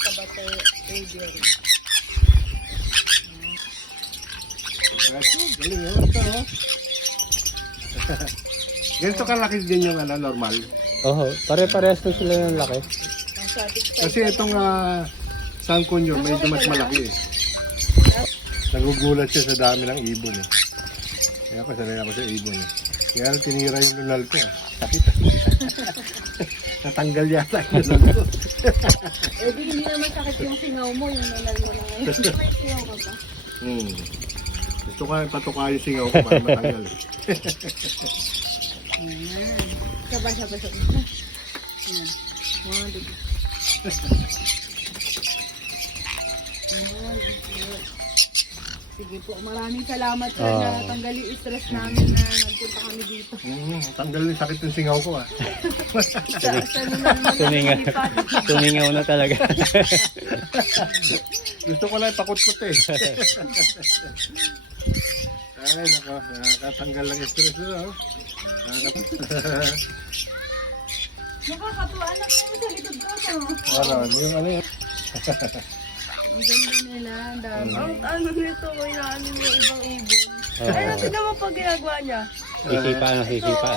Kabatay aviary. Galing yun. Ito, oh. Ganito kalaki din yung normal. Oo, pare-parehas na sila ng laki. Ang satisfied. Kasi itong San Conyo, medyo mas malaki eh. Nagugulat siya sa dami ng ibon eh. Kaya ako sanay ako sa ibon eh. Kaya tinira yung nunal ko ah. Sakit ah. Natanggal yata yung nunal ko. Eh di hindi naman sakit yung singaw mo, yung nunal mo na ngayon. May singaw ka ba? Gusto ko patuka yung singaw ko para matanggal eh. Ayan. Sabay. Ayan. Mga dito. Sige po, maraming salamat sir na tanggalin yung stress namin na nagpunta kami dito. Tanggal yung sakit yung singaw ko ah. Tumingaw na talaga. Gusto ko lang pakut-kut eh. Ay nako, nakakatanggal lang yung stress na oh. Nakakatuwa, anak mo sa likod ko. Aron, yung ano yan. Ang ganda nila, ang dami. Ang ano nito, may naanin yung ibang ibon. Ay, natin naman pag ginagawa niya. Sisipa.